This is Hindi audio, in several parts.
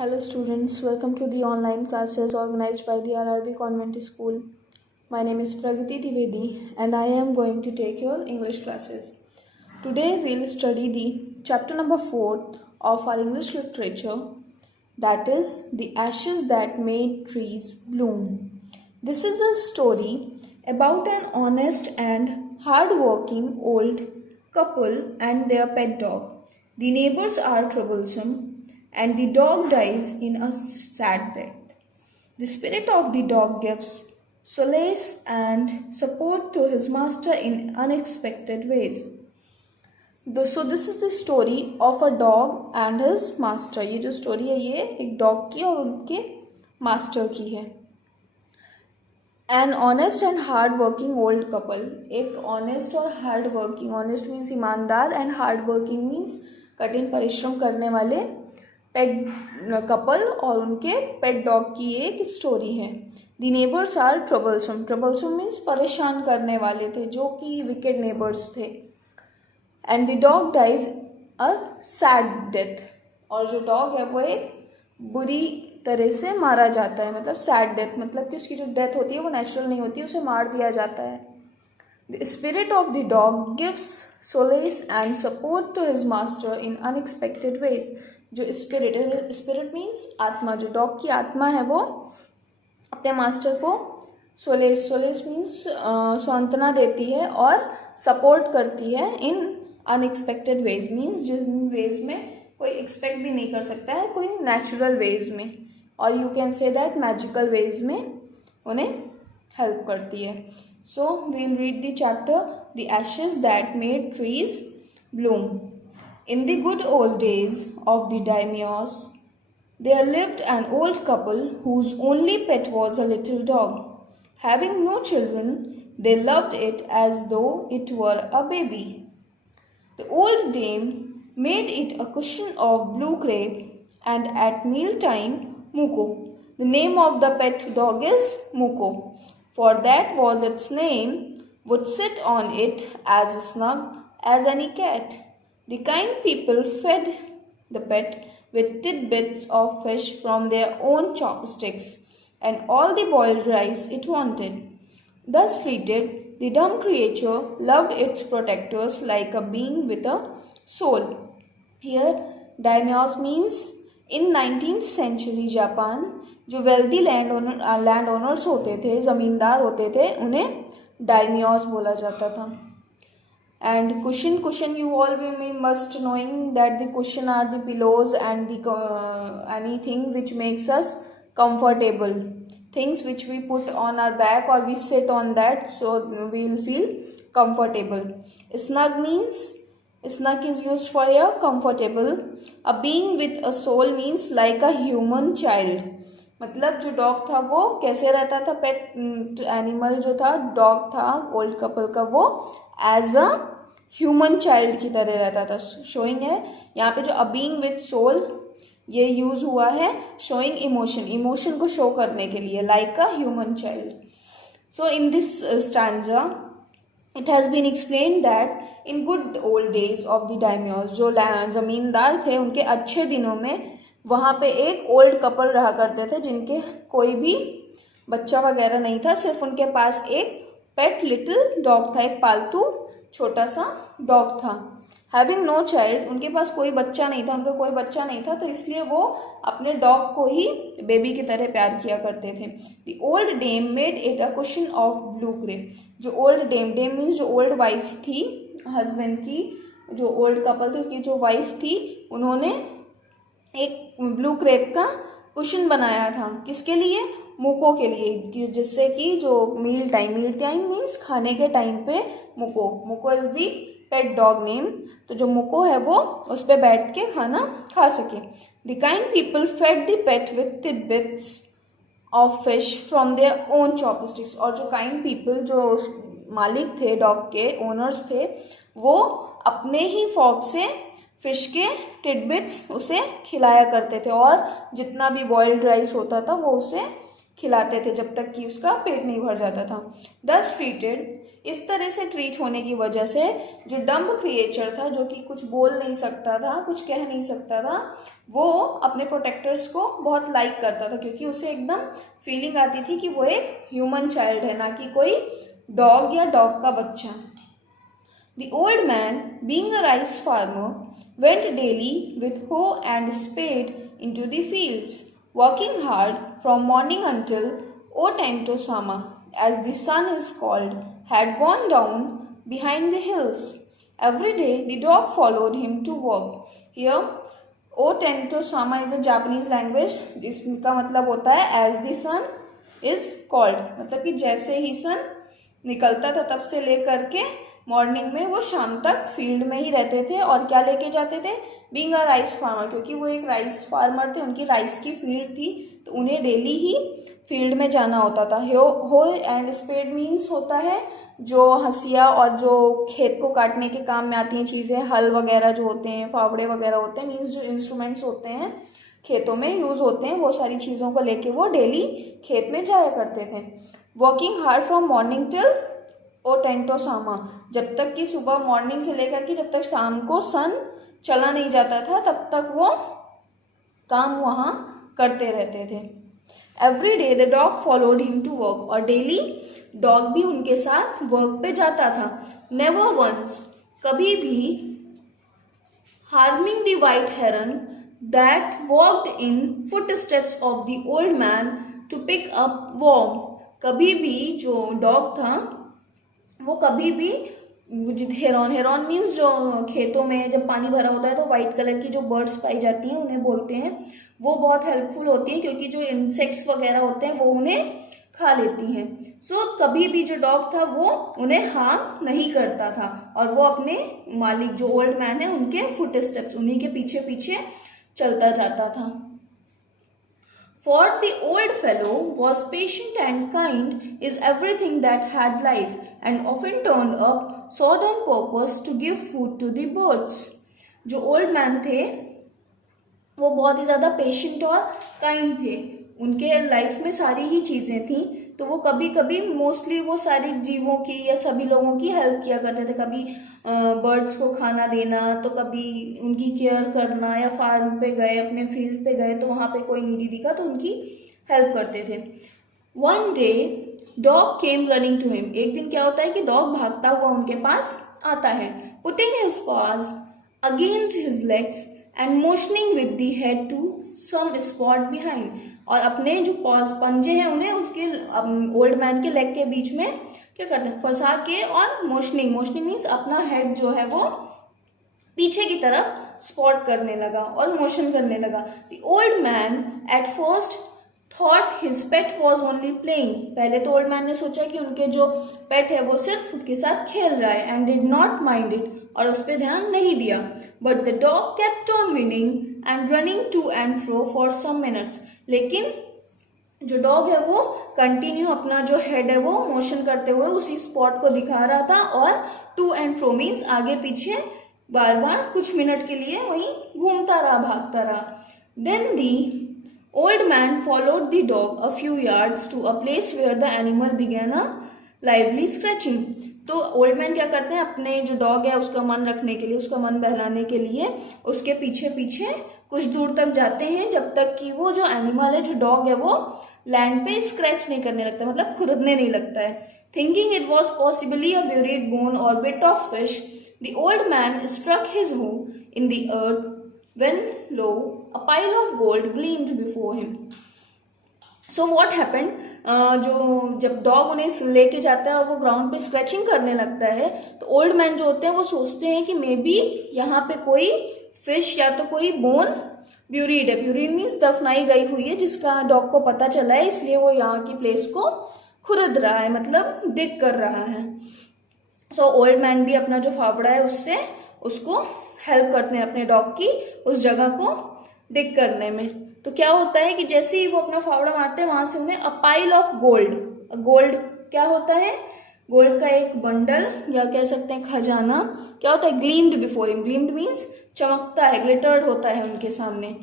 Hello students, welcome to the online classes organized by the RRB Convent School. My name is Pragati Dwivedi and I am going to take your English classes. Today we'll study the chapter number 4 of our English literature, that is The Ashes That Made Trees Bloom. This is a story about an honest and hard-working old couple and their pet dog. The neighbors are troublesome and the dog dies in a sad death. The spirit of the dog gives solace and support to his master in unexpected ways. So this is the story of a dog and his master. ये जो story है ये एक dog की और उनके master की है. An honest and hard working old couple. एक honest और hard working. Honest means ईमानदार and hard working means कठिन परिश्रम करने वाले पेट कपल और उनके पेट डॉग की एक स्टोरी है. The neighbours are troublesome. Troublesome means परेशान करने वाले थे, जो कि विकेड नेबर्स थे. And the dog dies a sad death. और जो डॉग है वो एक बुरी तरह से मारा जाता है. मतलब सैड डेथ मतलब कि उसकी जो डेथ होती है वो नेचुरल नहीं होती, उसे मार दिया जाता है. The spirit of the dog gives solace and support to his master in unexpected ways. जो स्पिरिट मीन्स आत्मा, जो डॉग की आत्मा है वो अपने मास्टर को सोलेस मीन्स सांत्वना देती है और सपोर्ट करती है इन अनएक्सपेक्टेड वेज. मीन्स जिस वेज में कोई एक्सपेक्ट भी नहीं कर सकता है, कोई नेचुरल वेज में, और you can say that magical ways में उन्हें हेल्प करती है. So we'll read the chapter the ashes that made trees bloom. In the good old days of the daimyos, there lived an old couple whose only pet was a little dog. Having no children, they loved it as though it were a baby. The old dame made it a cushion of blue crepe and at mealtime Muko. The name of the pet dog is Muko, for that was its name, would sit on it as snug as any cat. The kind people fed the pet with tidbits of fish from their own chopsticks and all the boiled rice it wanted. Thus treated, the dumb creature loved its protectors like a being with a soul. Here, daimyos means in 19th century Japan, जो wealthy land owners होते थे, ज़मींदार होते थे, उन्हें daimyos बोला जाता था. And cushion you all must knowing that the cushion are the pillows and the anything which makes us comfortable, things which we put on our back or we sit on that so we will feel comfortable. Snug means snug is used for a comfortable. A being with a soul means like a human child. मतलब जो डॉग था वो कैसे रहता था, पेट एनिमल जो था डॉग था ओल्ड कपल का, वो एज अ ह्यूमन चाइल्ड की तरह रहता था. शोइंग है यहाँ पे जो अ बीइंग विद सोल ये यूज हुआ है शोइंग इमोशन को शो करने के लिए, like a human child. So in this stanza it has been explain that in good old days of the daimyos, जो ज़मींदार थे उनके अच्छे दिनों में वहाँ पे एक ओल्ड कपल रहा करते थे जिनके कोई भी बच्चा वगैरह नहीं था, सिर्फ उनके पास एक पेट लिटिल डॉग था, एक पालतू छोटा सा डॉग था. हैविंग नो चाइल्ड, उनके पास कोई बच्चा नहीं था, उनका कोई बच्चा नहीं था, तो इसलिए वो अपने डॉग को ही बेबी की तरह प्यार किया करते थे. The old dame made it a cushion of blue crepe. जो ओल्ड डेम मीन्स जो ओल्ड वाइफ थी, हस्बैंड की जो ओल्ड कपल थे उसकी जो वाइफ थी, उन्होंने एक ब्लू क्रेप का कुशन बनाया था. किसके लिए? मुको के लिए, जिससे कि जो मील टाइम मीन्स खाने के टाइम पे Muko is the pet dog name, तो जो मुको है वो उस पर बैठ के खाना खा सके. The kind people fed the pet with tidbits of fish from their own chopsticks. और जो काइंड पीपल, जो मालिक थे डॉग के, ओनर्स थे, वो अपने ही फॉर्क से फिश के टिडबिट्स उसे खिलाया करते थे और जितना भी बॉइल्ड राइस होता था वो उसे खिलाते थे जब तक कि उसका पेट नहीं भर जाता था। दस ट्रीटेड, इस तरह से ट्रीट होने की वजह से जो डम्ब क्रिएचर था, जो कि कुछ बोल नहीं सकता था, कुछ कह नहीं सकता था, वो अपने प्रोटेक्टर्स को बहुत लाइक करता था, क्योंकि उसे एकदम फीलिंग आती थी कि वो एक ह्यूमन चाइल्ड है, ना कि कोई डॉग या डॉग का बच्चा। The old man, being a rice farmer, went daily with hoe and spade into the fields, working hard from morning until Otentosama, as the sun is called, had gone down behind the hills. Every day the dog followed him to work. Here, Otentosama is a Japanese language. इसका मतलब होता है as the sun is called, मतलब कि जैसे ही सन निकलता था तब से लेकर के मॉर्निंग में वो शाम तक फील्ड में ही रहते थे। और क्या लेके जाते थे? बीइंग अ राइस फार्मर, क्योंकि वो एक राइस फार्मर थे, उनकी राइस की फील्ड थी, तो उन्हें डेली ही फील्ड में जाना होता था। हो एंड स्पेड मीन्स होता है जो हंसिया और जो खेत को काटने के काम में आती हैं चीज़ें, हल वगैरह जो होते हैं, फावड़े वगैरह होते हैं, मीन्स जो इंस्ट्रूमेंट्स होते हैं खेतों में यूज़ होते हैं, वो सारी चीज़ों को लेके वो डेली खेत में जाया करते थे। Working hard from morning till ओटेंटोसामा, जब तक कि सुबह मॉर्निंग से लेकर के जब तक शाम को सन चला नहीं जाता था तब तक वो काम वहाँ करते रहते थे। Every day the dog followed him to work, और डेली डॉग भी उनके साथ वर्क पे जाता था। नेवर वंस, कभी भी, harming the white heron that walked in footsteps of the old man to pick up worm, कभी भी जो डॉग था वो कभी भी हेरॉन मीन्स जो खेतों में जब पानी भरा होता है तो वाइट कलर की जो बर्ड्स पाई जाती हैं उन्हें बोलते हैं, वो बहुत हेल्पफुल होती हैं, क्योंकि जो इंसेक्ट्स वगैरह होते हैं वो उन्हें खा लेती हैं। सो कभी भी जो डॉग था वो उन्हें हार्म नहीं करता था, और वो अपने मालिक जो ओल्ड मैन है उनके फुट स्टेप्स, उन्हीं के पीछे पीछे चलता जाता था। For the old fellow was patient and kind is everything that had life, and often turned up south on purpose to give food to the birds. जो old man थे वो बहुत ही ज़्यादा पेशेंट और काइंड थे, उनके लाइफ में सारी ही चीज़ें थी, तो वो कभी कभी मोस्टली वो सारी जीवों की या सभी लोगों की हेल्प किया करते थे। कभी बर्ड्स को खाना देना, तो कभी उनकी केयर करना, या फार्म पे गए, अपने फील्ड पे गए तो वहाँ पे कोई नीडी दिखा तो उनकी हेल्प करते थे। One day dog came running to him, एक दिन क्या होता है कि डॉग भागता हुआ उनके पास आता है। Putting his paws against his legs and motioning with the head to some spot behind, और अपने जो पंजे हैं उन्हें उसके ओल्ड मैन के लेग के बीच में क्या करते हैं, फंसा के, और मोशनिंग मीन्स अपना हेड जो है वो पीछे की तरफ स्पॉट करने लगा और मोशन करने लगा। The old man at first thought his pet was only playing, पहले तो ओल्ड मैन ने सोचा कि उनके जो पेट है वो सिर्फ उसके साथ खेल रहा है, and did not mind it, और उस पर ध्यान नहीं दिया। But the dog kept on winning and running to and fro for some minutes, लेकिन जो डॉग है वो कंटिन्यू अपना जो हेड है वो मोशन करते हुए उसी स्पॉट को दिखा रहा था, और टू एंड फ्रो मीन्स आगे पीछे बार बार कुछ मिनट के लिए वहीं घूमता रहा, भागता रहा। Then the old man followed the dog a few yards to a place where the animal began a lively scratching, तो ओल्ड मैन क्या करते हैं, अपने जो डॉग है उसका मन रखने के लिए, उसका मन बहलाने के लिए उसके पीछे पीछे कुछ दूर तक जाते हैं, जब तक कि वो जो एनिमल है, जो डॉग है, वो लैंड पे स्क्रैच नहीं करने लगता, मतलब खुरदने नहीं लगता है। Thinking it was possibly a buried bone or bit of fish, the old man struck his hoe in the earth when lo a pile of gold gleamed before him. So what happened, जो जब डॉग उन्हें लेके जाता है और वो ग्राउंड पे स्क्रैचिंग करने लगता है, तो ओल्ड मैन जो होते हैं वो सोचते हैं कि मे बी यहाँ पे कोई फिश या तो कोई बोन ब्यूरीड है, ब्यूरीड मीन्स दफनाई गई हुई है, जिसका डॉग को पता चला है, इसलिए वो यहाँ की प्लेस को खुरद रहा है, मतलब डिग कर रहा है। सो ओल्ड मैन भी अपना जो फावड़ा है उससे उसको हेल्प करते हैं अपने डॉग की उस जगह को डिग करने में। तो क्या होता है कि जैसे ही वो अपना फावड़ा मारते हैं वहां से उन्हें a pile of gold, gold क्या होता है, गोल्ड का एक बंडल या कह सकते हैं खजाना, क्या होता है, gleamed before him, gleamed means चमकता है, ग्लिटर्ड होता है उनके सामने।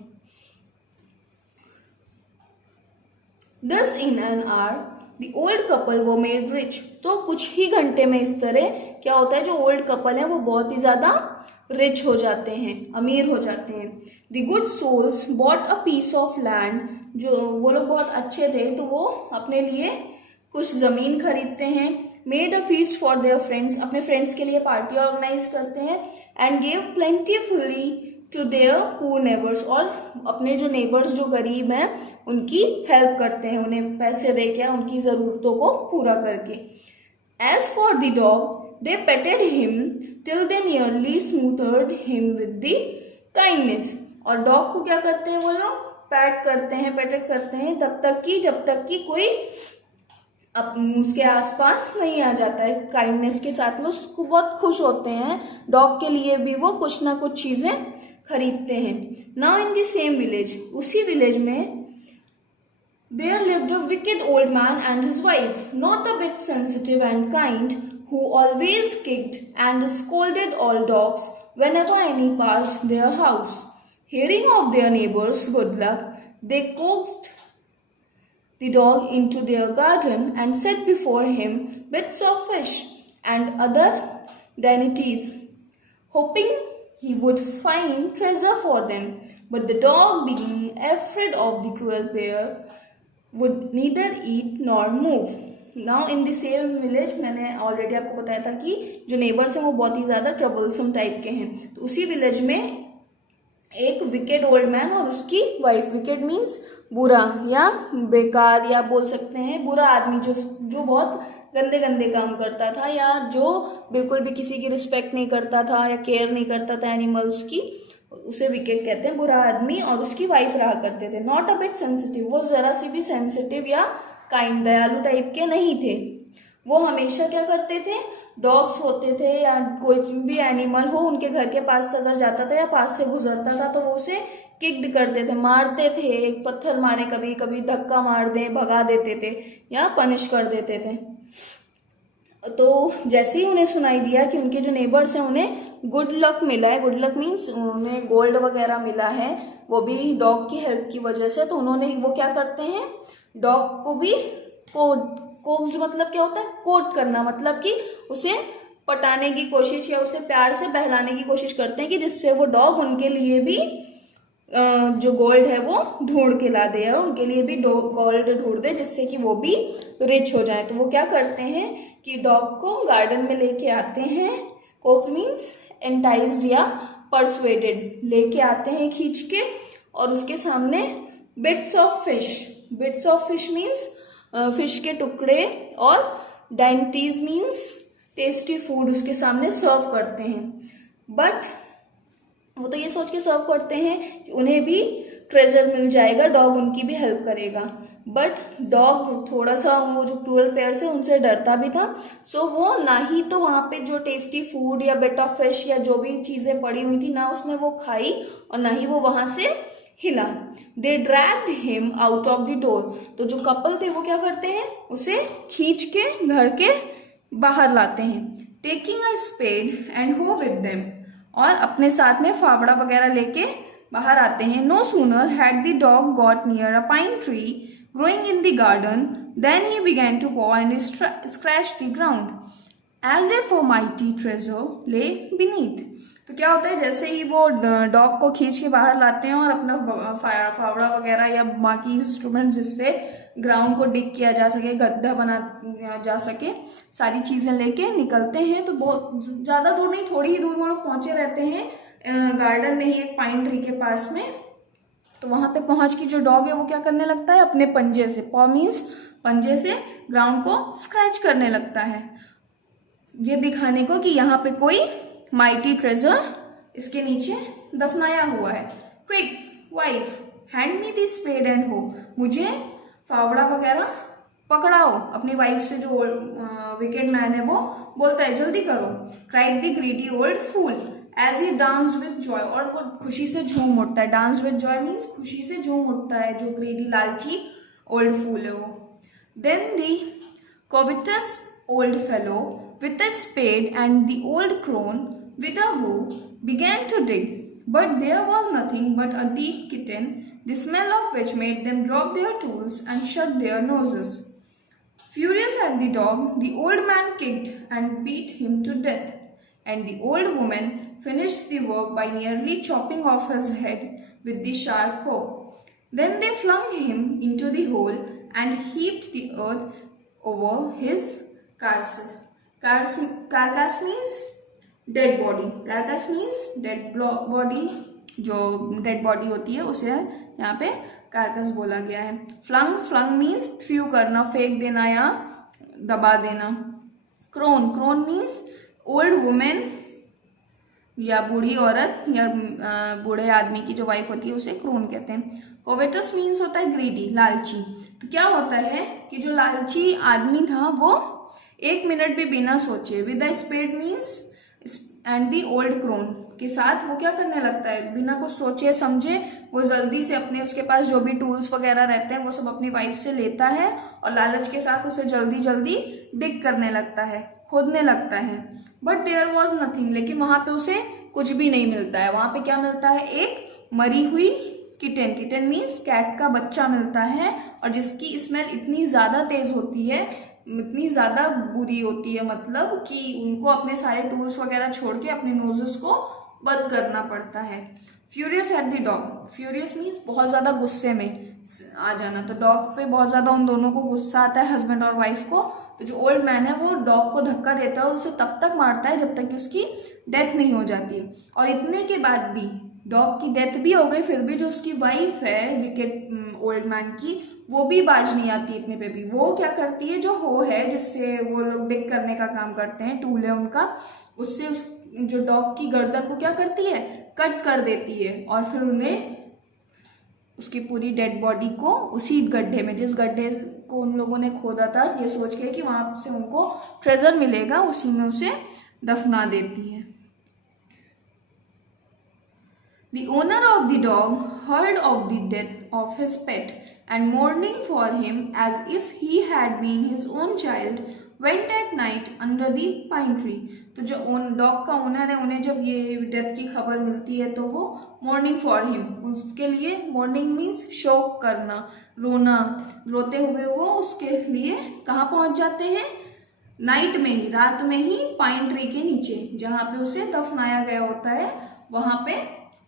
Thus in an hour the old couple were made rich. तो कुछ ही घंटे में इस तरह क्या होता है, जो ओल्ड कपल है वो बहुत ही ज़्यादा रिच हो जाते हैं, अमीर हो जाते हैं. The good souls bought a piece of land. जो वो लोग बहुत अच्छे थे तो वो अपने लिए कुछ ज़मीन खरीदते हैं. Made a feast for their friends. अपने फ्रेंड्स के लिए पार्टी ऑर्गेनाइज करते हैं. And gave plentifully to their poor neighbours. और अपने जो नेबर्स जो गरीब हैं उनकी हेल्प करते हैं, उन्हें पैसे दे के उनकी ज़रूरतों को पूरा करके. As for the dog they petted him till they nearly smothered him with the kindness. और डॉग को क्या करते हैं वो लोग, पैट करते हैं, पेटेड करते हैं जब तक कि कोई उसके आसपास नहीं आ जाता है. काइंडनेस के साथ में उसको बहुत खुश होते हैं. डॉग के लिए भी वो कुछ ना कुछ चीज़ें खरीदते हैं. Now in the same village, उसी विलेज में there lived a wicked old man and his wife, not a bit sensitive and kind, who always kicked and scolded all dogs whenever any passed their house. Hearing of their neighbors' good luck, they coaxed the dog into their garden and set before him bits of fish and other dainties, hoping he would find treasure for them. But the dog, being afraid of the cruel pair, would neither eat nor move. Now in the same village, मैंने ऑलरेडी आपको बताया था कि जो नेबर्स हैं वो बहुत ही ज़्यादा ट्रबलसम टाइप के हैं. तो उसी विलेज में एक विकेड ओल्ड मैन और उसकी वाइफ, विकेड मीन्स बुरा या बेकार, या बोल सकते हैं बुरा आदमी, जो बहुत गंदे गंदे काम करता था या जो बिल्कुल भी किसी की रिस्पेक्ट नहीं करता था या केयर नहीं करता था एनिमल्स की, उसे विकेड कहते हैं, बुरा आदमी. और उसकी वाइफ रहा करते थे. नॉट अ बिट सेंसिटिव, वो ज़रा सी भी सेंसिटिव या काइंड, दयालु टाइप के नहीं थे. वो हमेशा क्या करते थे, डॉग्स होते थे या कोई भी एनिमल हो उनके घर के पास अगर जाता था या पास से गुजरता था तो वो उसे किक्ड करते थे, मारते थे. एक पत्थर मारे, कभी कभी धक्का मार दे, भगा देते थे या पनिश कर देते थे. तो जैसे ही उन्हें सुनाई दिया कि उनके जो नेबर्स हैं उन्हें गुड लक मिला है, गुड लक मीन्स उन्हें गोल्ड वगैरह मिला है, वो भी डॉग की हेल्प की वजह से, तो उन्होंने वो क्या करते हैं, डॉग को भी कोक्स मतलब क्या होता है, कोट करना, मतलब कि उसे पटाने की कोशिश या उसे प्यार से बहलाने की कोशिश करते हैं कि जिससे वो डॉग उनके लिए भी जो गोल्ड है वो ढूंढ के ला दे और उनके लिए भी गोल्ड ढूंढ दे जिससे कि वो भी रिच हो जाए. तो वो क्या करते हैं कि डॉग को गार्डन में लेके आते हैं. कोक्स मीन्स एंटाइज्ड या परसुएडेड, लेके आते हैं खींच के, और उसके सामने bits of fish means fish के टुकड़े और डाइंटीज मीन्स टेस्टी फूड उसके सामने सर्व करते हैं. बट वो तो ये सोच के सर्व करते हैं कि उन्हें भी ट्रेजर मिल जाएगा, डॉग उनकी भी हेल्प करेगा. बट डॉग थोड़ा सा वो जो क्रूअल पेयर से उनसे डरता भी था. सो वो ना ही तो वहाँ पे जो टेस्टी फूड या बिट ऑफ फिश या जो भी चीज़ें पड़ी हुई थी ना उसने वो खाई और ना ही वो वहाँ से हिला. They dragged him out of the door. तो जो कपल थे वो क्या करते हैं, उसे खींच के घर के बाहर लाते हैं. टेकिंग अ स्पेड एंड हो विद देम, और अपने साथ में फावड़ा वगैरह लेके बाहर आते हैं. No sooner had the dog got near a pine tree growing in the garden then he began to paw and scratch the ground as if a mighty treasure lay beneath. तो क्या होता है, जैसे ही वो डॉग को खींच के बाहर लाते हैं और अपना फावड़ा वगैरह या बाकी इंस्ट्रूमेंट्स जिससे ग्राउंड को डिग किया जा सके, गड्ढा बना जा सके, सारी चीज़ें लेके निकलते हैं. तो बहुत ज़्यादा दूर नहीं, थोड़ी ही दूर वो लोग पहुँचे रहते हैं गार्डन में ही एक पाइन ट्री के पास में. तो वहाँ पे पहुँच के जो डॉग है वो क्या करने लगता है, अपने पंजे से, पॉ मीन्स पंजे से ग्राउंड को स्क्रैच करने लगता है, ये दिखाने को कि यहाँ पे कोई माइटी ट्रेजर इसके नीचे दफनाया हुआ है. Quick wife hand me the spade and hoe, मुझे फावड़ा वगैरह पकड़ाओ. अपनी वाइफ से जो विकेड मैन है वो बोलता है जल्दी करो. Cried the greedy old fool as he danced with joy, और वो खुशी से झूम उठता है. डांस्ड विद जॉय मीन्स खुशी से झूम उठता है जो ग्रीडी लालची ओल्ड फूल है वो. Then the covetous old fellow with a spade and the old crone with a hoe began to dig. But there was nothing but a dead kitten, the smell of which made them drop their tools and shut their noses. Furious at the dog, the old man kicked and beat him to death, and the old woman finished the work by nearly chopping off his head with the sharp hoe. Then they flung him into the hole and heaped the earth over his carcass. Carcass means dead body. Carcass means dead body. जो डेड बॉडी होती है उसे यहाँ पे कार्कस बोला गया है. फ्लंग मीन्स थ्रू करना, फेंक देना या दबा देना. क्रोन मीन्स ओल्ड वुमेन या बूढ़ी औरत या बूढ़े आदमी की जो वाइफ होती है उसे क्रोन कहते हैं. कोवेटस मीन्स होता है ग्रीडी, लालची. तो क्या होता है कि जो लालची आदमी था वो 1 मिनट भी बिना सोचे, with the speed means and the old crone के साथ वो क्या करने लगता है, बिना कुछ सोचे समझे वो जल्दी से अपने, उसके पास जो भी टूल्स वगैरह रहते हैं वो सब अपनी वाइफ से लेता है और लालच के साथ उसे जल्दी जल्दी डिग करने लगता है, खोदने लगता है. बट देयर वॉज नथिंग, लेकिन वहां पे उसे कुछ भी नहीं मिलता है. वहां पे क्या मिलता है, एक मरी हुई किटन मीन्स कैट का बच्चा मिलता है, और जिसकी स्मेल इतनी ज्यादा तेज होती है, इतनी ज्यादा बुरी होती है, मतलब कि उनको अपने सारे टूल्स वगैरह छोड़ के अपने नोजेस को बंद करना पड़ता है. Furious at the dog, furious means बहुत ज्यादा गुस्से में आ जाना. तो डॉग पे बहुत ज्यादा उन दोनों को गुस्सा आता है, हस्बैंड और वाइफ को. तो जो ओल्ड मैन है वो डॉग को धक्का देता है और उसे तब तक मारता है जब तक कि उसकी डेथ नहीं हो जाती. और इतने के बाद भी, डॉग की डेथ भी हो गई, फिर भी जो उसकी वाइफ है विकेट ओल्ड मैन की, वो भी बाज नहीं आती इतने पे भी. वो क्या करती है, जो हो है जिससे वो लोग डिग करने का काम करते हैं, टूल है उनका, उससे उस जो डॉग की गर्दन को क्या करती है, कट कर देती है. और फिर उन्हें उसकी पूरी डेड बॉडी को उसी गड्ढे में, जिस गड्ढे को उन लोगों ने खोदा था ये सोच के कि वहां से उनको ट्रेजर मिलेगा, उसी में उसे दफना देती है. The owner of the dog heard of the death of his pet and mourning for him as if he had been his own child, went at night under the pine tree. तो जो डॉग का ओनर है, उन्हें जब ये डेथ की खबर मिलती है तो वो मॉर्निंग फॉर हिम, उसके लिए, मॉर्निंग मीन्स शोक करना, रोना, रोते हुए वो उसके लिए कहाँ पहुंच जाते हैं, नाइट में ही, रात में ही, पाइन ट्री के नीचे जहाँ पे उसे दफनाया गया होता है वहां पे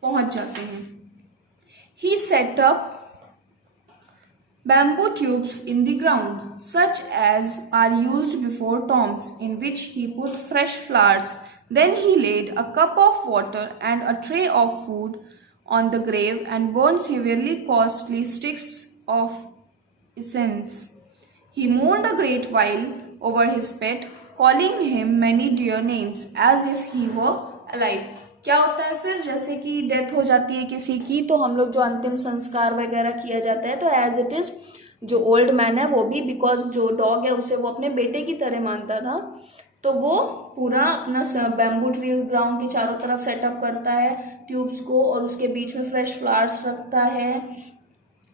पहुंच जाते हैं. He set up bamboo tubes in the ground, such as are used before tombs, in which he put fresh flowers. Then he laid a cup of water and a tray of food on the grave and burned severely costly sticks of incense. He mourned a great while over his pet, calling him many dear names, as if he were alive. क्या होता है फिर, जैसे कि डेथ हो जाती है किसी की तो हम लोग जो अंतिम संस्कार वगैरह किया जाता है, तो एज इट इज जो ओल्ड मैन है वो भी, बिकॉज जो डॉग है उसे वो अपने बेटे की तरह मानता था, तो वो पूरा अपना बैम्बू ट्री ग्राउंड के चारों तरफ सेटअप करता है ट्यूब्स को, और उसके बीच में फ्रेश फ्लावर्स रखता है,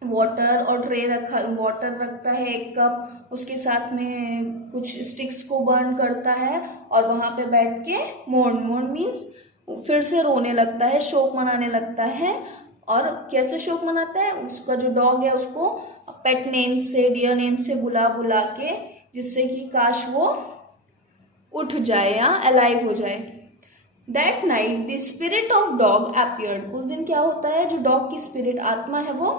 वाटर और ट्रे रखा, वाटर रखता है 1 कप, उसके साथ में कुछ स्टिक्स को बर्न करता है, और वहां पे बैठ के मोर्न मीन्स फिर से रोने लगता है, शोक मनाने लगता है. और कैसे शोक मनाता है, उसका जो डॉग है उसको पेट नेम से, डियर नेम से बुला बुला के, जिससे कि काश वो उठ जाए या अलाइव हो जाए. That night the spirit of dog appeared, उस दिन क्या होता है, जो डॉग की स्पिरिट, आत्मा है, वो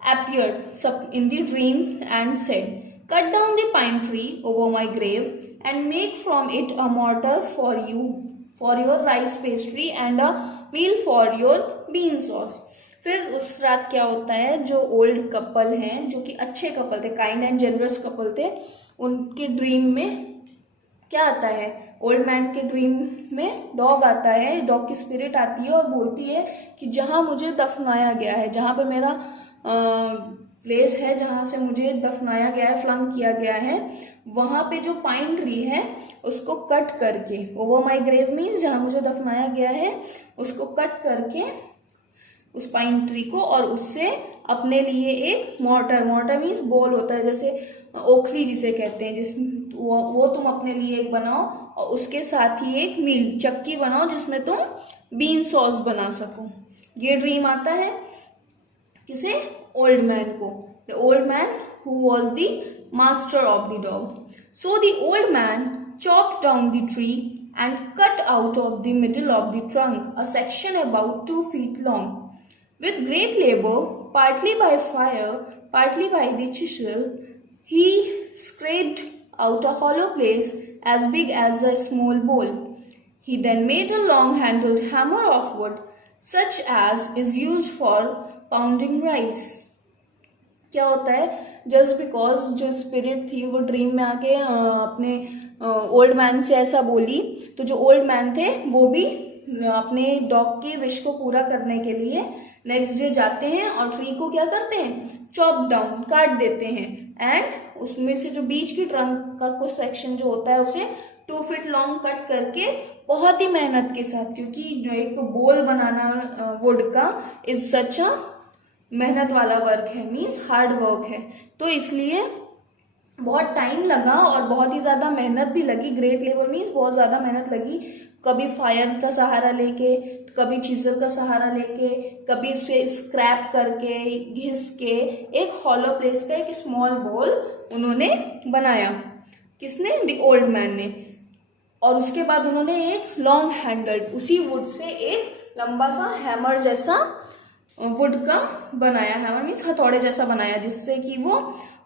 अपीयर्ड सब in the dream and said, cut down the pine tree over my grave and make from it a mortar for you, for your rice pastry and a meal for your bean sauce. फिर उस रात क्या होता है, जो ओल्ड कपल हैं, जो कि अच्छे कपल थे, काइंड एंड जेनरस कपल थे, उनके ड्रीम में क्या आता है, ओल्ड मैन के ड्रीम में डॉग आता है, डॉग की स्पिरिट आती है और बोलती है कि जहाँ मुझे दफनाया गया है, जहाँ पे मेरा प्लेस है, जहाँ से मुझे दफनाया गया है, फ्लंग किया गया है, वहां पे जो पाइन ट्री है उसको कट करके, ओवर माई ग्रेव मीन्स जहाँ मुझे दफनाया गया है उसको कट करके उस पाइन ट्री को, और उससे अपने लिए एक मॉर्टर मीन्स बोल होता है, जैसे ओखली जिसे कहते हैं, जिस वो तुम अपने लिए एक बनाओ, और उसके साथ ही एक मील, चक्की बनाओ जिसमें तुम बीन सॉस बना सकूं। ये ड्रीम आता है किसे? ओल्ड मैन को। The old man who was the master of the dog. So the old man chopped down the tree and cut out of the middle of the trunk a section about 2 feet long. With great labor, partly by fire, partly by the chisel, he scraped out a hollow place as big as a small bowl. He then made a long-handled hammer of wood, such as is used for pounding rice. क्या होता है? जस्ट बिकॉज जो स्पिरिट थी वो ड्रीम में आके अपने ओल्ड मैन से ऐसा बोली, तो जो ओल्ड मैन थे वो भी अपने डॉग के विश को पूरा करने के लिए नेक्स्ट डे जाते हैं और ट्री को क्या करते हैं? चॉप डाउन, काट देते हैं। एंड उसमें से जो बीच की ट्रंक का कुछ सेक्शन जो होता है उसे 2 फीट लॉन्ग कट करके बहुत ही मेहनत के साथ, क्योंकि जो एक बोल बनाना वुड का इज सच अ मेहनत वाला वर्क है, मीन्स हार्ड वर्क है, तो इसलिए बहुत टाइम लगा और बहुत ही ज़्यादा मेहनत भी लगी। ग्रेट लेबर मीन्स बहुत ज़्यादा मेहनत लगी, कभी फायर का सहारा लेके, कभी चीजल का सहारा लेके, कभी उसे स्क्रैप करके घिस के एक हॉलो प्लेस का एक स्मॉल बॉल उन्होंने बनाया। किसने? द ओल्ड मैन ने। और उसके बाद उन्होंने एक लॉन्ग हैंडल्ड, उसी वुड से एक लंबा सा हैमर जैसा वुड का बनाया। हैमर मीन्स हथौड़े जैसा बनाया, जिससे कि वो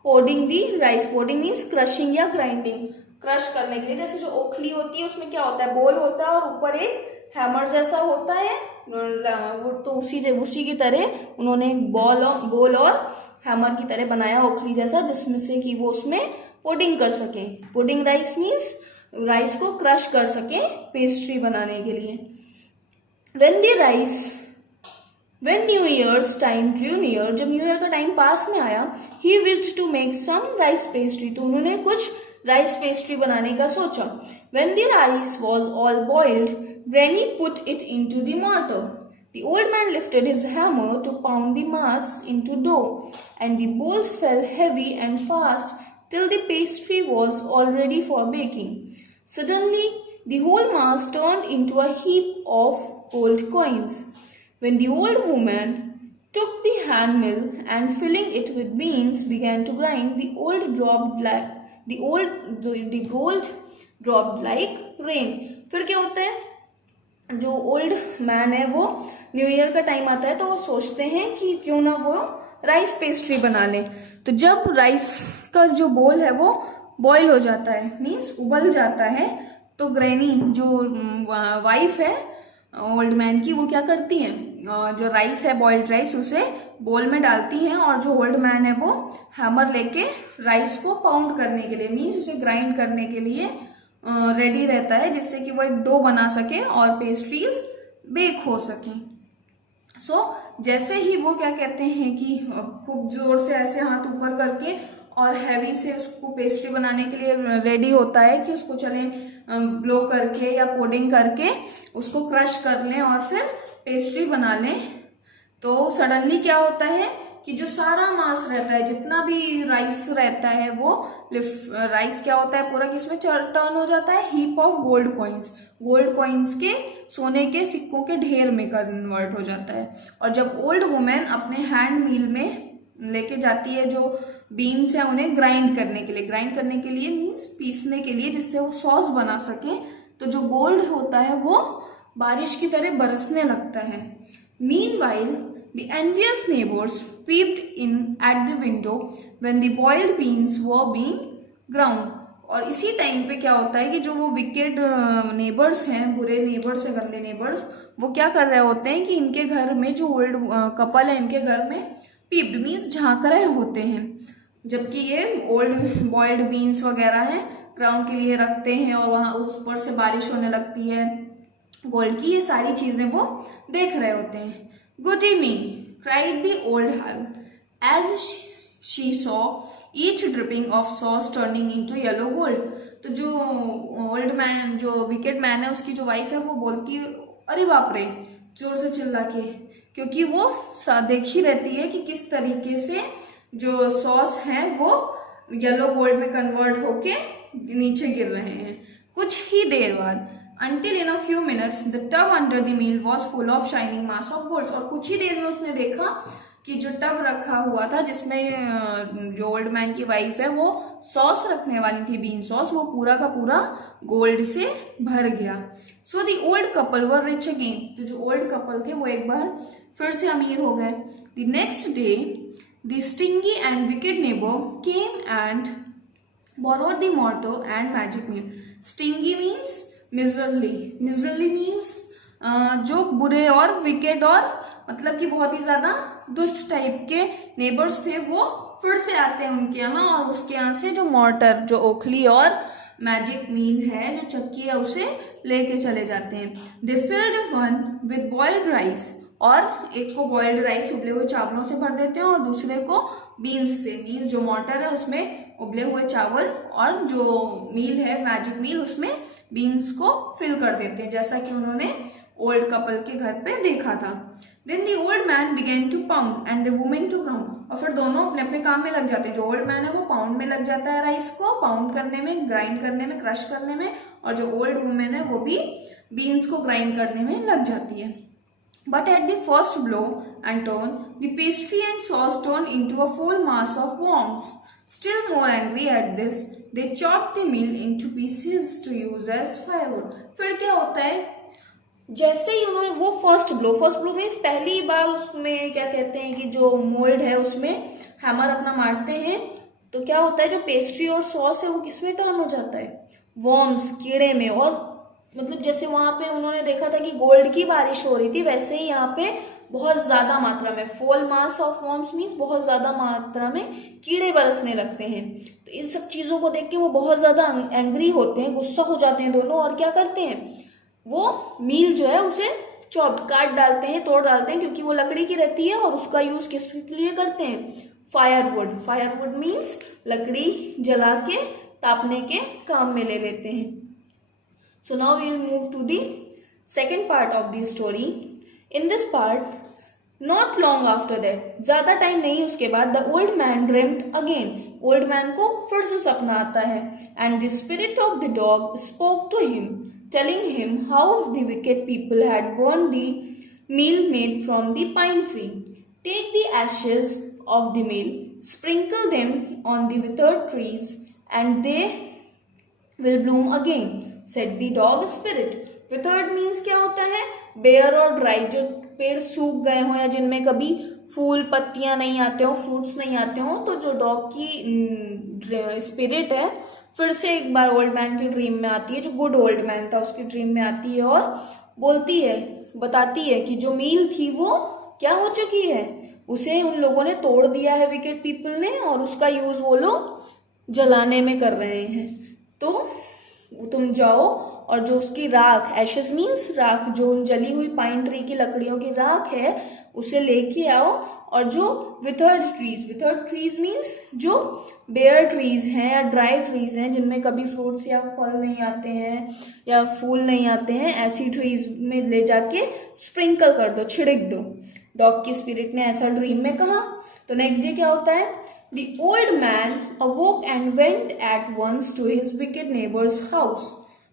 पोडिंग दी राइस, पोडिंग मीन्स क्रशिंग या ग्राइंडिंग, क्रश करने के लिए। जैसे जो ओखली होती है उसमें क्या होता है? बोल होता है और ऊपर एक हैमर जैसा होता है, तो उसी की तरह उन्होंने एक बोल और हैमर की तरह बनाया ओखली जैसा, जिसमें से कि वो उसमें पोडिंग कर सके। पोडिंग राइस मीन्स राइस को क्रश कर सके पेस्ट्री बनाने के लिए। When New Year's time drew near, जब न्यू ईयर का टाइम पास में आया, he wished to make some rice pastry, तो उन्होंने कुछ राइस पेस्ट्री बनाने का सोचा। When the rice was all boiled, Granny put it into the mortar. The old man lifted his hammer to pound the mass into dough, and the bolts fell heavy and fast till the pastry was all ready for baking. Suddenly, the whole mass turned into a heap of gold coins. When the old woman took the hand mill and filling it with beans began to grind, the gold dropped like rain. फिर क्या होता है? जो ओल्ड मैन है वो न्यू ईयर का टाइम आता है तो वो सोचते हैं कि क्यों ना वो राइस पेस्ट्री बना लें। तो जब राइस का जो बोल है वो बॉईल हो जाता है, मीन्स उबल जाता है, तो ग्रैनी जो वाइफ है ओल्ड मैन की, वो क्या करती हैं? जो राइस है, बॉइल्ड राइस, उसे बोल में डालती हैं और जो ओल्ड मैन है वो हैमर लेके राइस को पाउंड करने के लिए, मीन्स उसे ग्राइंड करने के लिए रेडी रहता है, जिससे कि वो एक डो बना सके और पेस्ट्रीज बेक हो सके। सो जैसे ही वो क्या कहते हैं कि खूब जोर से ऐसे हाथ ऊपर करके और हैवी से उसको पेस्ट्री बनाने के लिए रेडी होता है कि उसको चले ब्लो करके या पोडिंग करके उसको क्रश कर लें और फिर पेस्ट्री बना लें, तो सडनली क्या होता है कि जो सारा मास रहता है, जितना भी राइस रहता है, वो राइस क्या होता है पूरा किसमें टर्न हो जाता है? Heap of gold coins, gold coins के, सोने के सिक्कों के ढेर में कन्वर्ट हो जाता है। और जब ओल्ड वुमेन अपने हैंड मिल में लेके जाती है जो बीन्स है उन्हें ग्राइंड करने के लिए मीन्स पीसने के लिए, जिससे वो सॉस बना सके, तो जो गोल्ड होता है वो बारिश की तरह बरसने लगता है। Meanwhile the envious neighbors peeped in at the window when the boiled beans were being ground. और इसी टाइम पे क्या होता है कि जो वो विकेड नेबर्स हैं, बुरे नेबर्स हैं, गंदे नेबर्स, वो क्या कर रहे होते हैं कि इनके घर में जो ओल्ड कपल है इनके घर में पीप्ड मीन्स झांक रहे होते हैं, जबकि ये ओल्ड बॉइल्ड बीन्स वगैरह हैं ग्राउंड के लिए रखते हैं और वहाँ उस पर से बारिश होने लगती है गोल्ड की, ये सारी चीजें वो देख रहे होते हैं। Goody me, cried the old hag, as she saw each dripping of sauce turning into yellow gold. तो जो ओल्ड मैन, जो विकेट मैन है, उसकी जो वाइफ है, वो बोलती है अरे बाप रे, जोर से चिल्ला के, क्योंकि वो देख ही रहती है कि किस तरीके से जो सॉस है वो येलो गोल्ड में कन्वर्ट होके नीचे गिर रहे हैं। कुछ ही देर बाद until in a few minutes the tub under the mill was full of shining mass of gold. और कुछ ही देर में उसने देखा कि जो टब रखा हुआ था जिसमें जो ओल्ड मैन की वाइफ है वो सॉस रखने वाली थी, बीन सॉस, वो पूरा का पूरा गोल्ड से भर गया. सो the old couple were rich again. तो जो ओल्ड कपल थे वो एक बार फिर से अमीर हो गए. The next day the stingy and wicked neighbour came and borrowed the mortar and magic mill. Stingy means miserly. Miserly means जो बुरे, और wicked और मतलब कि बहुत ही ज्यादा दुष्ट टाइप के नेबर्स थे वो फिर से आते हैं उनके यहाँ, और उसके यहाँ से जो मॉर्टर, जो ओखली और मैजिक मील है, जो चक्की है, उसे लेके चले जाते हैं. They filled one with boiled rice. और एक को बॉइल्ड राइस उबले हुए चावलों से भर देते हैं और दूसरे को बीन्स से. मीन्स जो मॉर्टर है उसमें उबले हुए चावल और जो मील है मैजिक मील उसमें बीन्स को फिल कर देते हैं, जैसा कि उन्होंने ओल्ड कपल के घर पे देखा था. Then the old man began to pound and the women to ground. और फिर दोनों अपने अपने काम में लग जाते हैं. जो ओल्ड मैन है वो पाउंड में लग जाता है राइस को पाउंड करने में, ग्राइंड करने में, क्रश करने में, और जो ओल्ड वुमेन है वो भी बीन्स को ग्राइंड करने में लग जाती है. But at the first blow and turn, the pastry and sauce turned into a full mass of worms. Still more angry at this, they chopped the meal into pieces to use as firewood. फिर क्या होता है, जैसे ही उन्होंने वो फर्स्ट ब्लो मीन्स पहली बार उसमें क्या कहते हैं कि जो मोल्ड है उसमें हैमर अपना मारते हैं, तो क्या होता है जो पेस्ट्री और सॉस है वो किसमें टर्न हो जाता है, वर्म्स, कीड़े में. और मतलब जैसे वहां पे उन्होंने देखा था कि गोल्ड की बारिश हो रही थी, वैसे ही यहाँ पे बहुत ज्यादा मात्रा में full mass of worms means बहुत ज्यादा मात्रा में कीड़े बरसने लगते हैं. तो इन सब चीजों को देख के वो बहुत ज्यादा एंग्री होते हैं, गुस्सा हो जाते हैं दोनों, और क्या करते हैं, वो मील जो है उसे चॉप काट डालते हैं, तोड़ डालते हैं, क्योंकि वो लकड़ी की रहती है. और उसका यूज किस लिए करते हैं, फायरवुड. फायरवुड मीन्स लकड़ी जला के तापने के काम में ले लेते हैं. So now we will move to the second part of the story. In this part, not long after that, ज़्यादा टाइम नहीं उसके बाद, the old man dreamt again. Old man को फिर से सपना आता है. And the spirit of the dog spoke to him, telling him how the wicked people had burned the meal made from the pine tree. Take the ashes of the meal, sprinkle them on the withered trees, and they will bloom again. Said the dog spirit. Withered means क्या होता है, बेयर और ड्राई, जो पेड़ सूख गए हो या जिनमें कभी फूल पत्तियां नहीं आते हो, फ्रूट्स नहीं आते हो. तो जो डॉग की स्पिरिट है फिर से एक बार ओल्ड मैन की ड्रीम में आती है, जो गुड ओल्ड मैन था उसकी ड्रीम में आती है और बोलती है, बताती है कि जो मील थी वो क्या हो चुकी है, उसे उन लोगों ने तोड़ दिया है विकेट पीपल ने, और उसका यूज वो लोग जलाने में कर रहे हैं. तो तुम जाओ और जो उसकी राख, एशेस मीन्स राख, जो जली हुई पाइन ट्री की लकड़ियों की राख है उसे लेके आओ, और जो विथर्ड ट्रीज मीन्स जो बेयर ट्रीज हैं या ड्राई ट्रीज हैं जिनमें कभी फ्रूट्स या फल नहीं आते हैं या फूल नहीं आते हैं, ऐसी ट्रीज में ले जाके स्प्रिंकल कर दो, छिड़क दो. डॉग की स्पिरिट ने ऐसा ड्रीम में कहा. तो नेक्स्ट डे क्या होता है, The old man awoke and went at once to his wicked neighbor's house,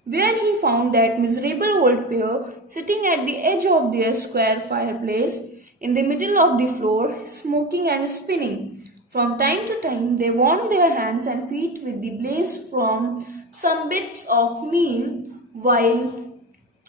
where he found that miserable old pair sitting at the edge of their square fireplace in the middle of the floor, smoking and spinning. From time to time, they warmed their hands and feet with the blaze from some bits of meal, while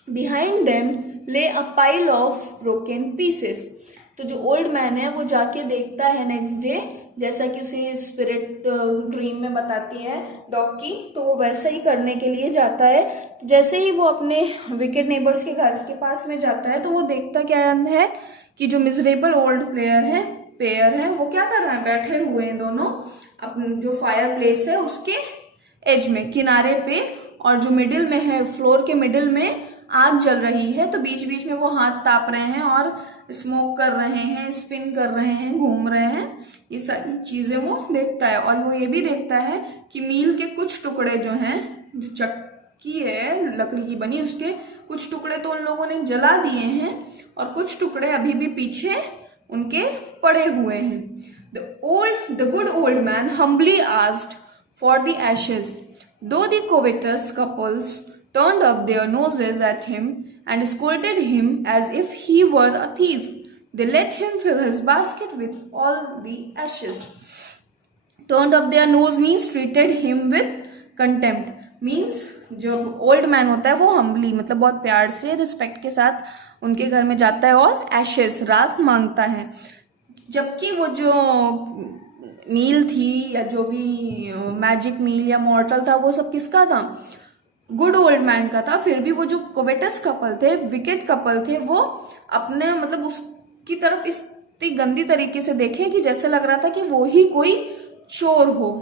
behind them lay a pile of broken pieces. तो जो ओल्ड मैन है वो जाके देखता है नेक्स्ट डे, जैसा कि उसे स्पिरिट ड्रीम में बताती है डॉग की, तो वो वैसा ही करने के लिए जाता है. जैसे ही वो अपने विकेड नेबर्स के घर के पास में जाता है तो वो देखता क्या है कि जो मिजरेबल ओल्ड पेयर है वो क्या कर रहे हैं, बैठे हुए हैं दोनों अपने जो फायर प्लेस है उसके एज में, किनारे पे, और जो मिडिल में है, फ्लोर के मिडिल में आग जल रही है. तो बीच बीच में वो हाथ ताप रहे हैं और स्मोक कर रहे हैं, स्पिन कर रहे हैं, घूम रहे हैं. ये सारी चीजें वो देखता है. और वो ये भी देखता है कि मील के कुछ टुकड़े जो हैं, जो चक्की है लकड़ी की बनी, उसके कुछ टुकड़े तो उन लोगों ने जला दिए हैं और कुछ टुकड़े अभी भी पीछे उनके पड़े हुए हैं. The good old man humbly asked for the ashes, though the covetous couples turned up their noses at him and scolded him as if he were a thief. They let him fill his basket with all the ashes. Turned up their nose means treated him with contempt. Means जो ओल्ड मैन होता है वो हम्बली मतलब बहुत प्यार से रिस्पेक्ट के साथ उनके घर में जाता है और एशेस राख मांगता है. जबकि वो जो मील थी या जो भी मैजिक मील या मॉर्टल था वो सब किसका था? गुड ओल्ड मैन का था. फिर भी वो जो कोवेटस कपल थे, विकेट कपल थे, वो अपने मतलब उसकी तरफ इतनी गंदी तरीके से देखे कि जैसे लग रहा था कि वो ही कोई चोर हो.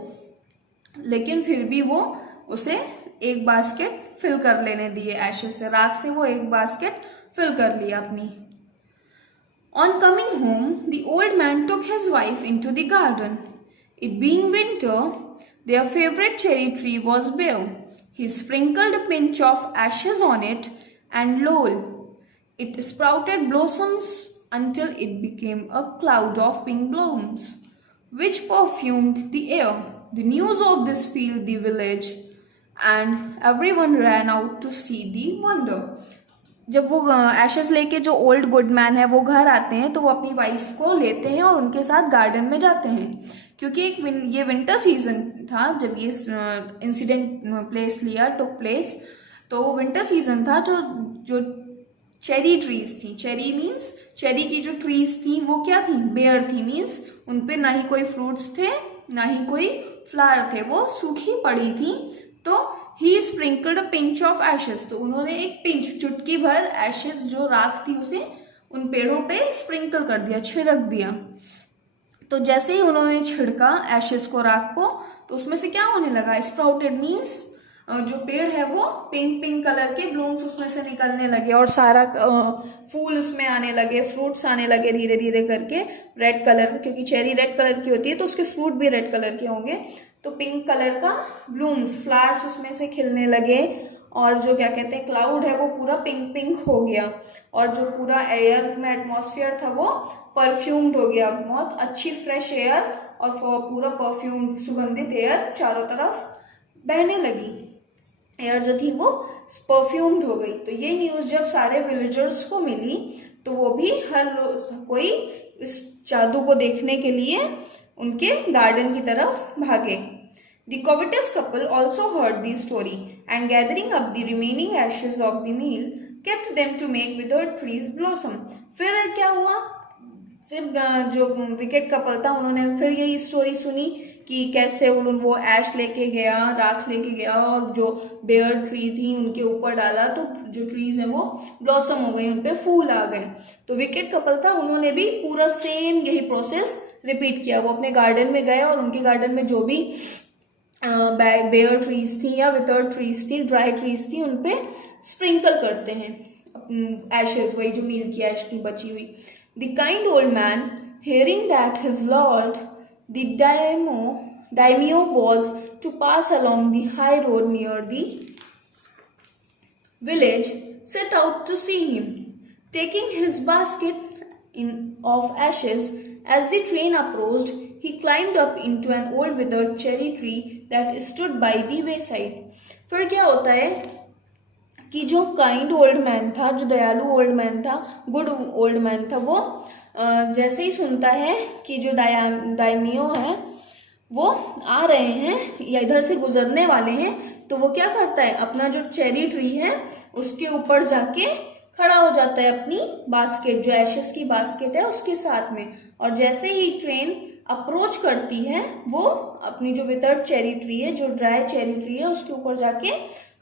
लेकिन फिर भी वो उसे एक बास्केट फिल कर लेने दिए एशेस से. राख से वो एक बास्केट फिल कर लिया अपनी. On coming home, the old man took his wife into the garden. It being winter, their favorite cherry tree was bare. He sprinkled a pinch of ashes on it, and lo, it sprouted blossoms until it became a cloud of pink blooms, which perfumed the air. The news of this filled the village, and everyone ran out to see the wonder. जब वो एशेस लेके जो ओल्ड गुडमैन है वो घर आते हैं तो वो अपनी वाइफ को लेते हैं और उनके साथ गार्डन में जाते हैं. क्योंकि ये विंटर सीजन था जब ये इंसिडेंट टुक प्लेस. तो विंटर सीजन था. जो चेरी ट्रीज थी, चेरी मीन्स चेरी की जो ट्रीज थी वो क्या थी? बेयर थी. मीन्स उनपे ना ही कोई फ्रूट्स थे ना ही कोई फ्लावर थे, वो सूखी पड़ी थी. तो he sprinkled a pinch of ashes. तो उन्होंने एक पिंच चुटकी भर एशेस जो राख थी उसे उन पेड़ों पे स्प्रिंकल कर दिया, छिड़क दिया. तो जैसे ही उन्होंने छिड़का एशेस को, राख को, तो उसमें से क्या होने लगा? स्प्राउटेड मीन्स जो पेड़ है वो पिंक पिंक कलर के ब्लूम्स उसमें से निकलने लगे और सारा फूल उसमें आने लगे, फ्रूट्स आने लगे धीरे धीरे करके रेड कलर, क्योंकि चेरी रेड कलर की होती है तो उसके फ्रूट भी रेड कलर के होंगे. तो पिंक कलर का ब्लूम्स, फ्लावर्स उसमें से खिलने लगे और जो क्या कहते हैं क्लाउड है वो पूरा पिंक पिंक हो गया. और जो पूरा एयर में एटमॉस्फेयर था वो परफ्यूम्ड हो गया. बहुत अच्छी फ्रेश एयर और पूरा परफ्यूम्ड सुगंधित एयर चारों तरफ बहने लगी. एयर जो थी वो परफ्यूम्ड हो गई. तो ये न्यूज़ जब सारे विलेजर्स को मिली तो वो भी कोई इस जादू को देखने के लिए उनके गार्डन की तरफ भागे. The covetous couple also heard the story and gathering up the remaining ashes of the meal kept them to make withered trees blossom. फिर क्या हुआ? फिर जो विकेट कपल था उन्होंने फिर यही स्टोरी सुनी कि कैसे वो ऐश लेके गया, राख लेके गया और जो बेयर ट्री थी उनके ऊपर डाला तो जो ट्रीज है वो ब्लॉसम हो गई, उनपे फूल आ गए. तो विकेट कपल था उन्होंने भी पूरा सेम यही प्रोसेस रिपीट किया. वो अपने गार्डन में गए और उनके गार्डन में जो भी बेयर ट्रीज थी या विथर्ड ट्रीज थी, ड्राई ट्रीज थी, उनपे स्प्रिंकल करते हैं एशेस, वही जो मील की एश थी बची हुई. The kind old man, hearing that his lord, the daimyo, was to pass along the high road near the village, set out to see him. Taking his basket of ashes, as the train approached, he climbed up into an old withered cherry tree that stood by the wayside. फिर क्या होता है कि जो काइंड ओल्ड मैन था, जो दयालु ओल्ड मैन था, गुड ओल्ड मैन था, वो जैसे ही सुनता है कि जो दाइमियो है वो आ रहे हैं या इधर से गुजरने वाले हैं, तो वो क्या करता है? अपना जो चेरी ट्री है उसके ऊपर जाके खड़ा हो जाता है अपनी बास्केट, जो एशेस की बास्केट है उसके साथ में. और जैसे ही ट्रेन अप्रोच करती है वो अपनी जो विथर्ड चेरी ट्री है, जो ड्राई चेरी ट्री है, उसके ऊपर जाके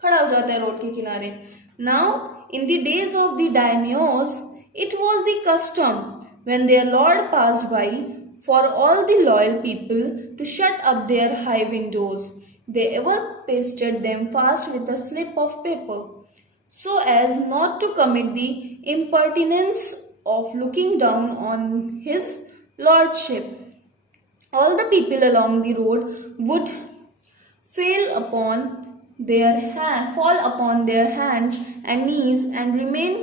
खड़ा हो जाता है रोड के किनारे. Now in the days of the daimyos it was the custom when their lord passed by for all the loyal people to shut up their high windows. They ever pasted them fast with a slip of paper so as not to commit the impertinence of looking down on his lordship. All the people along the road would fall upon their hands and knees and remain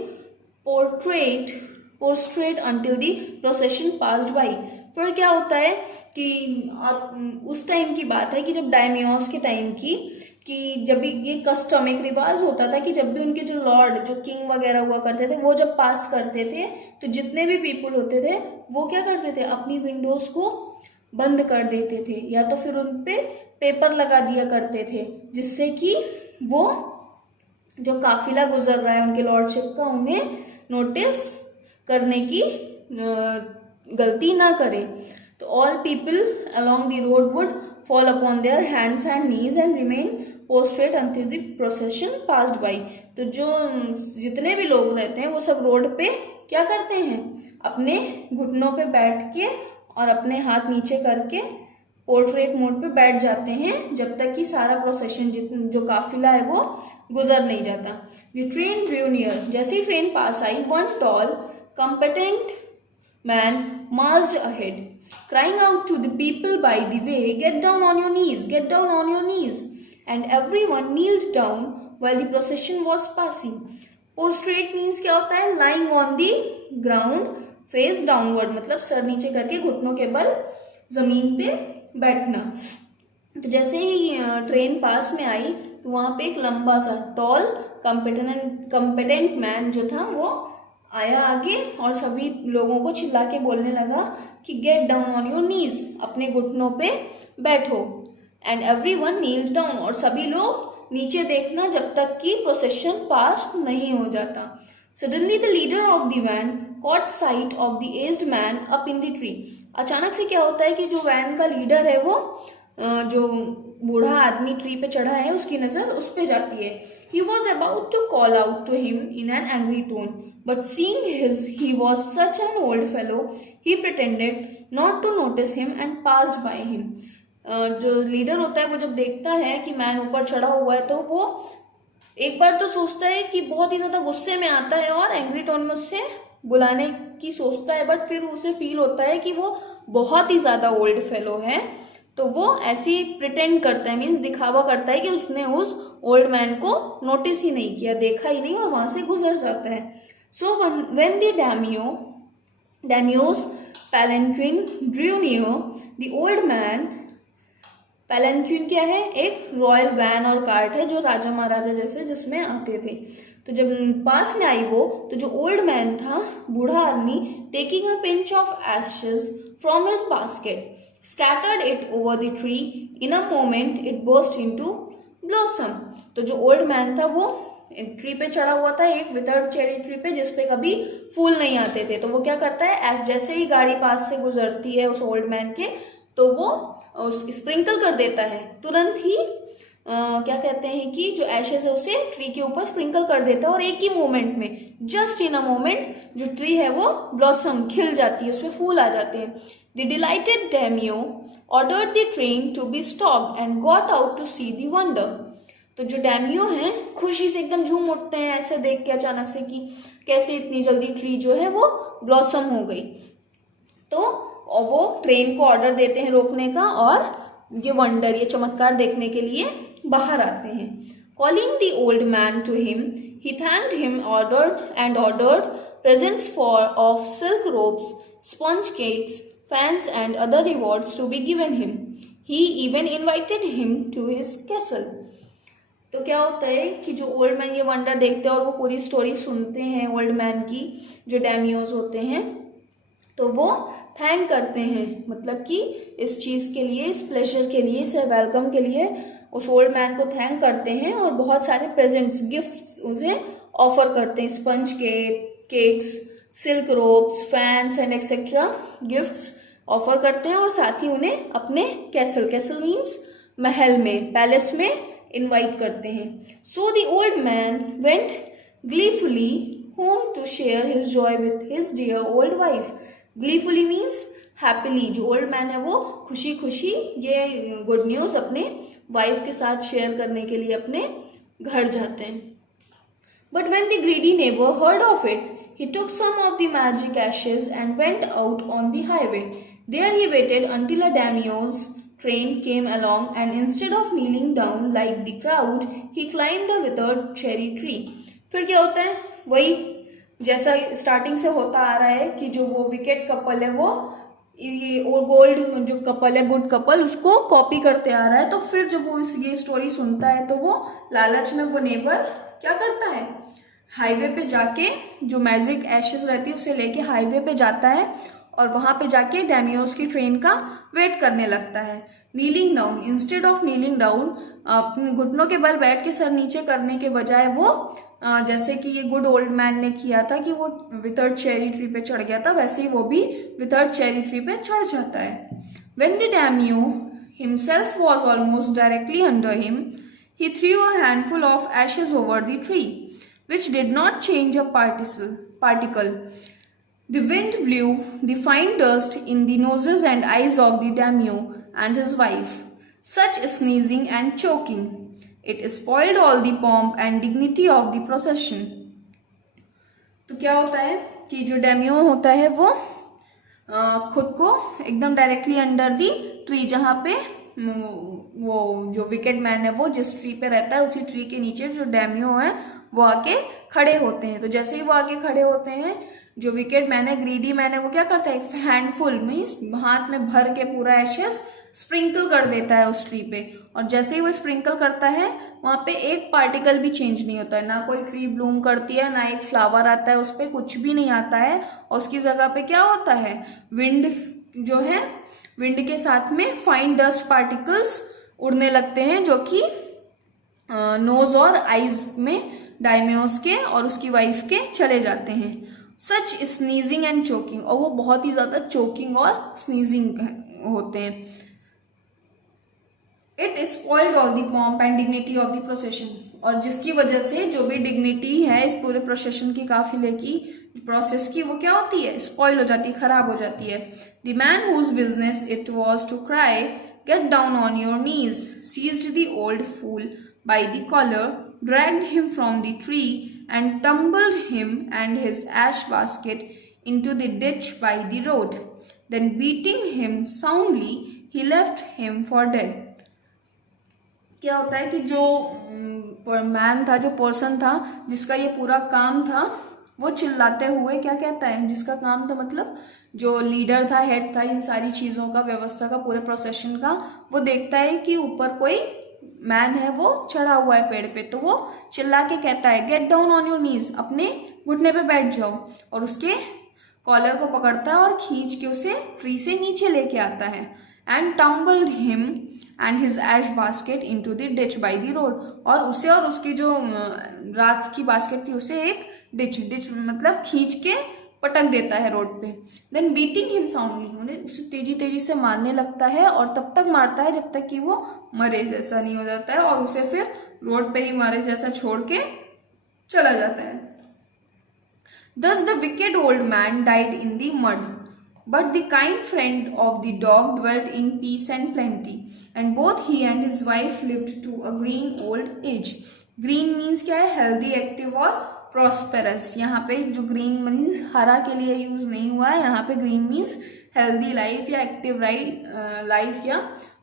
prostrate until the procession passed by. फिर क्या होता है कि आप उस टाइम की बात है कि जब डायमियोस के टाइम की कि जब भी ये कस्टम एक रिवाज होता था कि जब भी उनके जो लॉर्ड जो किंग वगैरह हुआ करते थे वो जब पास करते थे तो जितने भी पीपल होते थे वो क्या करते थे, अपनी विंडोज को बंद कर देते थे या तो फिर उन पे पेपर लगा दिया करते थे, जिससे कि वो जो काफिला गुजर रहा है उनके लॉर्डशिप का उन्हें नोटिस करने की गलती ना करे। तो all people along the road would fall upon their hands and knees and remain prostrate until the procession passed by. तो जो जितने भी लोग रहते हैं वो सब रोड पे क्या करते हैं, अपने घुटनों पे बैठ के और अपने हाथ नीचे करके पोर्ट्रेट मोड पे बैठ जाते हैं जब तक कि सारा प्रोसेशन जो काफिला है वो गुजर नहीं जाता। द ट्रेन ड्रू नियर, जैसे ही ट्रेन पास आई, one tall competent man marched ahead, crying out to the people by the way, get down on your knees, get down on your knees, and everyone kneeled down while the procession was passing. Prostrate means क्या होता है, lying on the ground face downward, मतलब सर नीचे करके घुटनों के बल जमीन पे बैठना। तो जैसे ही ट्रेन पास में आई तो वहां पे एक लंबा सा टॉल कम्पिटेंट मैन जो था वो आया आगे और सभी लोगों को चिल्ला के बोलने लगा कि गेट डाउन ऑन योर नीज, अपने घुटनों पे बैठो। एंड एवरीवन नील्ड डाउन, और सभी लोग नीचे देखना जब तक कि प्रोसेशन पास नहीं हो जाता। Suddenly the leader of the van caught sight of the aged man up in the tree. अचानक से क्या होता है कि जो वैन का लीडर है वो जो बूढ़ा आदमी ट्री पे चढ़ा है उसकी नजर उस पे जाती है। He was about to call out to him in an angry tone, but seeing he was such an old fellow, he pretended not to notice him and passed by him. जो लीडर होता है वो जब देखता है कि मैन ऊपर चढ़ा हुआ है तो वो एक बार तो सोचता है कि बहुत ही ज्यादा गुस्से में आता है और एंग्री टोन में उससे बुलाने की सोचता है, बट फिर उसे फील होता है कि वो बहुत ही ज्यादा ओल्ड फेलो है तो वो ऐसी प्रिटेंड करता है, मीन्स दिखावा करता है कि उसने उस ओल्ड मैन को नोटिस ही नहीं किया, देखा ही नहीं और वहां से गुजर जाता है। So when the daimyo's palanquin drew near the old man, palanquin क्या है, एक रॉयल वैन और कार्ट है जो राजा महाराजा जैसे जिसमें आते थे। तो जब पास में आई वो तो जो ओल्ड मैन था, बूढ़ा आदमी, taking a pinch of ashes from his basket scattered it over the tree. In a moment it burst into blossom. तो जो ओल्ड मैन था वो ट्री पे चढ़ा हुआ था, एक विथर्ड चेरी ट्री पे जिसपे कभी फूल नहीं आते थे। तो वो क्या करता है, जैसे ही गाड़ी पास से गुजरती है उस ओल्ड मैन के तो वो स्प्रिंकल कर देता है, तुरंत ही क्या कहते हैं कि जो एशेस है उसे ट्री के ऊपर स्प्रिंकल कर देता है और एक ही मोमेंट में, जस्ट इन अ मोमेंट, जो ट्री है वो ब्लॉसम खिल जाती है, उसमें फूल आ जाते हैं। The delighted daimyo ordered the train to be stopped and got out to see the wonder. तो जो डैमियो हैं खुशी से एकदम झूम उठते हैं ऐसे देख के अचानक से कि कैसे इतनी जल्दी ट्री जो है वो ब्लॉसम हो गई। तो वो ट्रेन को ऑर्डर देते हैं रोकने का और ये वंडर, ये चमत्कार देखने के लिए बाहर आते हैं। Calling the old man to him, he thanked him ordered presents of silk robes, sponge cakes, fans and other rewards to be given him. He even invited him to his castle. तो क्या होता है कि जो ओल्ड मैन ये वंडर देखते हैं और वो पूरी स्टोरी सुनते हैं ओल्ड मैन की, जो डैमियोज होते हैं, तो वो थैंक करते हैं, मतलब कि इस चीज के लिए, इस प्लेजर के लिए, इस वेलकम के लिए उस ओल्ड मैन को थैंक करते हैं और बहुत सारे प्रेजेंट्स, गिफ्ट्स उसे ऑफर करते हैं। Sponge cakes, silk ropes, fans and etcetera gifts offer करते हैं और साथ ही उन्हें अपने कैसल मीन्स महल में, पैलेस में इनवाइट करते हैं। So the old man went gleefully home to share his joy with his dear old wife. Gleefully means happily, जो ओल्ड मैन है वो खुशी खुशी ये गुड न्यूज अपने वाइफ के साथ शेयर करने के लिए अपने घर जाते हैं। But when the greedy neighbour heard of it, he took some of the magic ashes and went out on the highway. There he waited until a daimyo's train came along, and instead of kneeling down like the crowd, he climbed a withered cherry tree. फिर क्या होता है, वही जैसा स्टार्टिंग से होता आ रहा है कि जो वो विकेट कपल है वो ये और गोल्ड जो कपल है, गुड कपल, उसको कॉपी करते आ रहा है। तो फिर जब वो ये स्टोरी सुनता है तो वो लालच में वो नेबर क्या करता है, हाईवे पे जाके जो मैजिक एशेस रहती है उसे लेके हाईवे पे जाता है और वहां पे जाके डेमियोस की ट्रेन का वेट करने लगता है। Kneeling down, instead of kneeling down, अपने घुटनों के बल बैठ के सर नीचे करने के बजाय वो जैसे कि ये गुड ओल्ड मैन ने किया था कि वो विथर्ड चेरी ट्री पे चढ़ गया था, वैसे ही वो भी विथर्ड चेरी ट्री पे चढ़ जाता है। When the daimyo himself was almost directly under him, he threw a handful of ashes over the tree, which did not change a particle. The wind blew the fine dust in the noses and eyes of the daimyo and his wife. Such sneezing and choking. It spoiled all the pomp and dignity of the procession. तो क्या होता है कि जो डेमियो होता है वो खुद को एकदम डायरेक्टली अंडर दी ट्री, जहाँ पे वो जो विकेट मैन है वो जिस ट्री पे रहता है उसी ट्री के नीचे जो डेमियो है वो आके खड़े होते हैं। तो जैसे ही वो आके खड़े होते हैं, जो विकेट मैन है, ग्रीडी मैन है, वो क्या करता है, एक हैंडफुल मीन्स हाथ में भर के पूरा एशेस स्प्रिंकल कर देता है उस ट्री पे। और जैसे ही वो स्प्रिंकल करता है वहां पे एक पार्टिकल भी चेंज नहीं होता है, ना कोई ट्री ब्लूम करती है, ना एक फ्लावर आता है, उस पर कुछ भी नहीं आता है। और उसकी जगह पे क्या होता है, विंड जो है, विंड के साथ में फाइन डस्ट पार्टिकल्स उड़ने लगते हैं जो कि नोज और आईज में डायमियोस के और उसकी वाइफ के चले जाते हैं। सच स्नीजिंग एंड चोकिंग, और वो बहुत ही ज्यादा चोकिंग और स्नीजिंग होते हैं। It spoiled all the pomp and dignity of the procession, और जिसकी वजह से जो भी डिग्निटी है इस पूरे प्रोसेशन की, काफिले की, प्रोसेस की, वो क्या होती है, स्पॉइल हो जाती है, खराब हो जाती है। The man whose business it was to cry get down on your knees seized the old fool by the collar, dragged him from the tree and tumbled him and his ash basket into the ditch by the road. Then beating him soundly, he left him for dead. क्या होता है कि जो मैन था, जो पर्सन था जिसका ये पूरा काम था, वो चिल्लाते हुए क्या कहता है, जिसका काम था मतलब जो लीडर था, हेड था इन सारी चीजों का, व्यवस्था का, पूरे प्रोसेशन का, वो देखता है कि ऊपर कोई मैन है वो चढ़ा हुआ है पेड़ पे, तो वो चिल्ला के कहता है गेट डाउन ऑन योर नीज, अपने घुटने पे बैठ जाओ, और उसके कॉलर को पकड़ता है और खींच के उसे ट्री से नीचे लेके आता है। And tumbled him and his ash basket into the ditch by the road, और उसे और उसकी जो राख की बास्केट थी उसे एक डिच मतलब खींच के पटक देता है रोड पे। देन बीटिंग हिम साउंडली, उन्हें उसे तेजी तेजी से मारने लगता है, और तब तक मारता है जब तक कि वो मरे जैसा नहीं हो जाता है, और उसे फिर रोड पे ही मरे जैसा छोड़ के चला जाता है। Thus the wicked old man died in the mud, but the kind friend of the dog dwelt in peace and plenty, and both he and his wife lived to a green old age. Green means क्या है, healthy, active और प्रॉस्पेरस। यहाँ पे जो ग्रीन मीन्स हरा के लिए यूज नहीं हुआ है, यहाँ पे ग्रीन मीन्स हेल्दी लाइफ या एक्टिव लाइफ या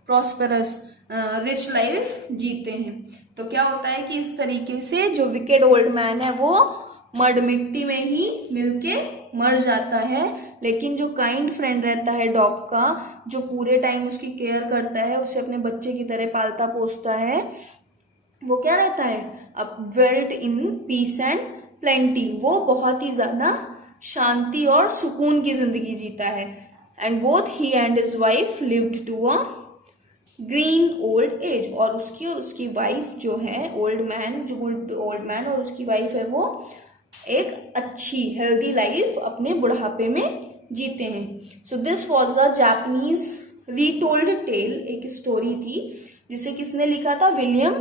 प्रॉस्पेरस रिच लाइफ जीते हैं। तो क्या होता है कि इस तरीके से जो विकेड ओल्ड मैन है वो मड मिट्टी में ही मिलके मर जाता है, लेकिन जो काइंड फ्रेंड रहता है डॉग का, जो पूरे टाइम उसकी केयर करता है, उसे अपने बच्चे की तरह पालता पोसता है, वो क्या रहता है, अब dwelt in peace and plenty, वो बहुत ही ज्यादा शांति और सुकून की जिंदगी जीता है। And both he and his wife lived to a green old age, और उसकी वाइफ जो है, ओल्ड मैन, जो गुड ओल्ड मैन और उसकी वाइफ है, वो एक अच्छी हेल्दी लाइफ अपने बुढ़ापे में जीते हैं। So this was a Japanese retold tale, एक स्टोरी थी जिसे किसने लिखा था, विलियम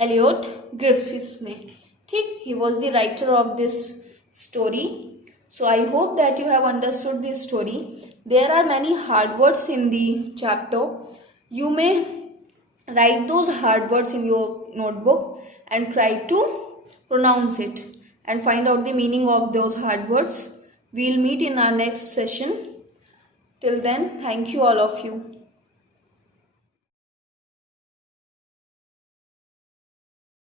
एलियट ग्रिफिथ्स ने। ठीक, he was the writer of this story. So I hope that you have understood this story. There are many hard words in the chapter. You may write those hard words in your notebook and try to pronounce it and find out the meaning of those hard words. We'll meet in our next session. Till then, thank you all of you.